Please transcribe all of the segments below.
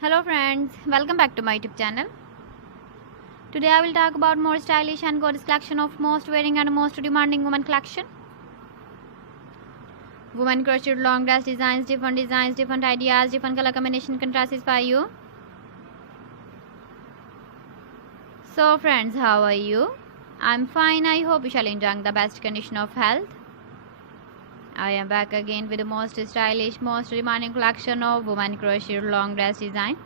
Hello friends, welcome back to my YouTube channel. Today I will talk about more stylish and gorgeous collection of most wearing and most demanding women collection. Women crocheted long dress designs, different ideas, different color combination contrasts for you. So friends, how are you? I'm fine. I hope you shall enjoy the best condition of health. I am back again with the most stylish, most demanding collection of women crocheted long dress design.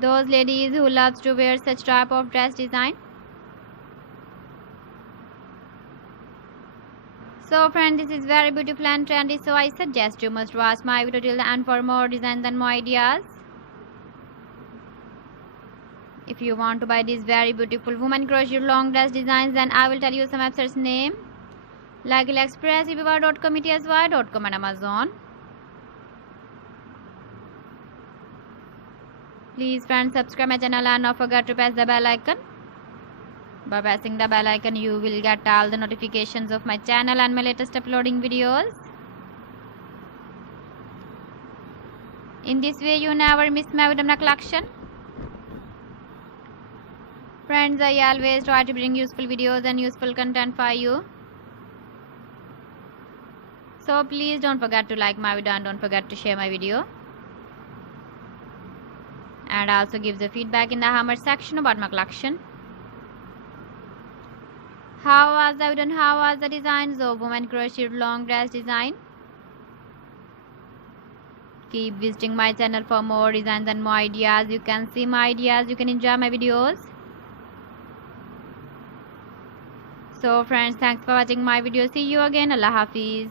Those ladies who loves to wear such type of dress design. So friends, this is very beautiful and trendy, so I suggest you must watch my video till the end for more designs and more ideas. If you want to buy these very beautiful women crochet long dress designs, then I will tell you some websites name like AliExpress, eBay.com, ETSY.com and Amazon. Please friends, subscribe my channel and don't forget to press the bell icon. By pressing the bell icon, you will get all the notifications of my channel and my latest uploading videos. In this way, you never miss my video collection. Friends, I always try to bring useful videos and useful content for you. So please don't forget to like my video and don't forget to share my video. And also give the feedback in the comment section about my collection. How was the video and how was the designs of women crocheted long dress design? Keep visiting my channel for more designs and more ideas. You can see my ideas, you can enjoy my videos. So friends, thanks for watching my video. See you again. Allah Hafiz.